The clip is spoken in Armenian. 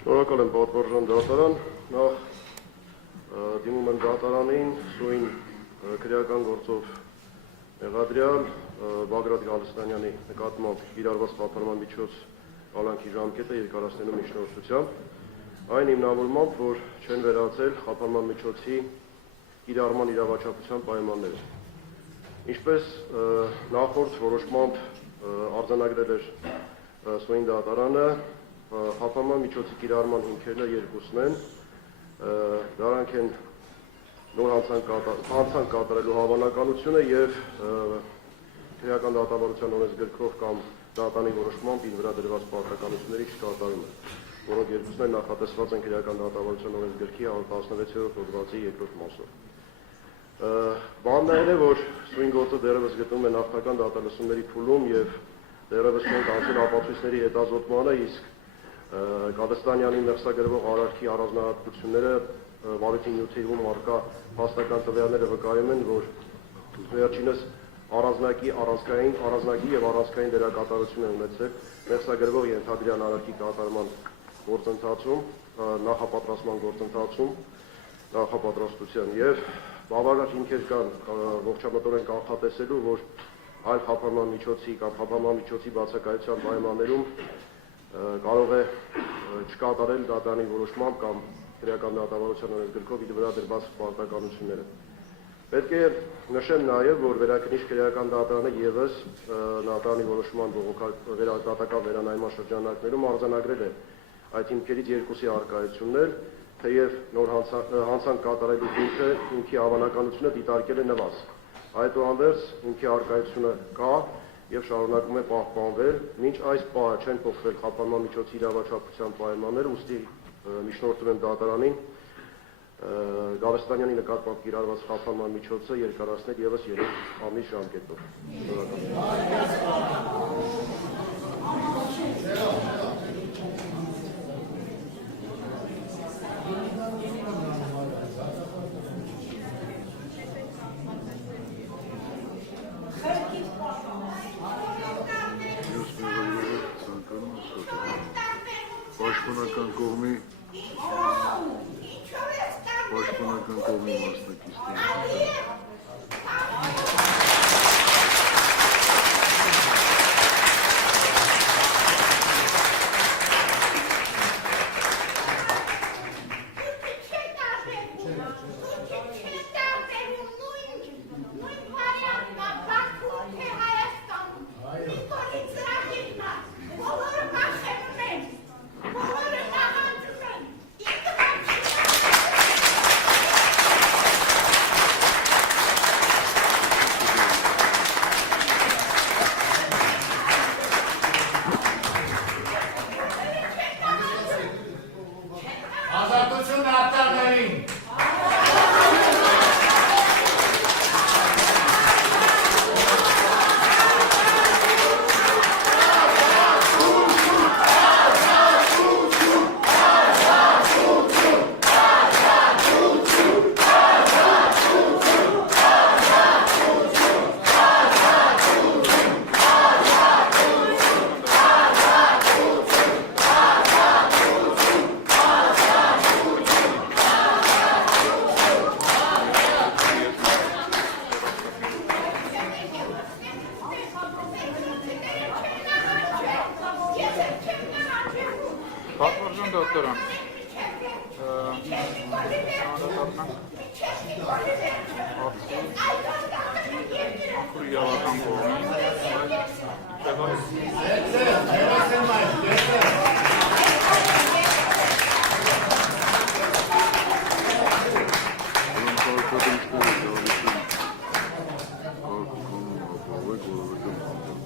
Շնորհակալ եմ պատվարժան դատարան, նախ դիմում եմ դատարանին սույն քրեական գործով մեղադրյալ Բագրատ Գալստանյանի նկատմամբ կիրառված խափանման միջոց կալանքի ժամկետը երկարացնելու միջնորդությամբ, այն հիմնավորմամբ, որ չեն վերացել խափանման միջոցի կիրառման իրավաչափության պայմանները։ Ինչպես նախորդ որոշմամբ արձանագրել էր սույն դատարանը, խափանման միջոցի կիրառման հիմքերն երկուսն են, դրանք են նոր հանցանք կատարելու հավանականությունը եւ քրեական դատավարության օրենսգրքով կամ դատարանի որոշմամբ իր վրա դրված պարտականությունների չկատարումը, որոնք երկուսն են նախատեսված են քրեական դատավարության օրենսգրքի 16-րդ հոդվածի 2-րդ մասով։ Բանն այն է, որ սույն գործը դեռևս գտնվում է նախնական դատալսումների փուլում եւ դեռևս չեն կանցել ապացույցների հետազոտմանը, իսկ Գալստանյանի մեղսագրվող արարքի առանձնահատկությունները վարույթի նյութերում առկա փաստական տվյալները վկայում են, որ վերջինս առանձնակի եւ առանցքային դերակատարություն է ունեցել մեղսագրվող ենթադրյալ արարքի կատարման գործընթացում, նախապատրաստման գործընթացում, նախապատրաստության եւ բավարար հիմքեր կան ողջամտորեն կանխատեսելու, որ այլ խափանման միջոցի կամ խափանման միջոցի բացակայության պայմաններում կարող է չկատարել դատարանի որոշմամբ կամ քրեական դատավարության օրենսգրքով իր վրա դրված պարտականությունները։ Պետք է նշեմ նաև, որ վերաքննիչ քրեական դատարանը ևս դատարանի որոշման դատական վերանայման շրջանակներում արձանագրել է այդ հիմքերից երկուսի առկայությունն էլ, թեև նոր հանցանք կատարելու հիմքի հավանականությունը դիտարկել է նվազ։ Այդուհանդերձ հիմքի առկայությունը կա եւ շարունակում է պահպանվել, մինչ այս պահը չեն փոխվել խափանման միջոցի իրավաչափության պայմանները, ուստի միջնորդում եմ դատարանին Գալստանյանի նկատմամբ կիրառված խափանման միջոցը երկարացնել եւս 3 ամիս ժամկետով։ Պաշտպանական կողմի մասնակիցները։ Պատվարժան դատարան, ախուր իրավական կողմին,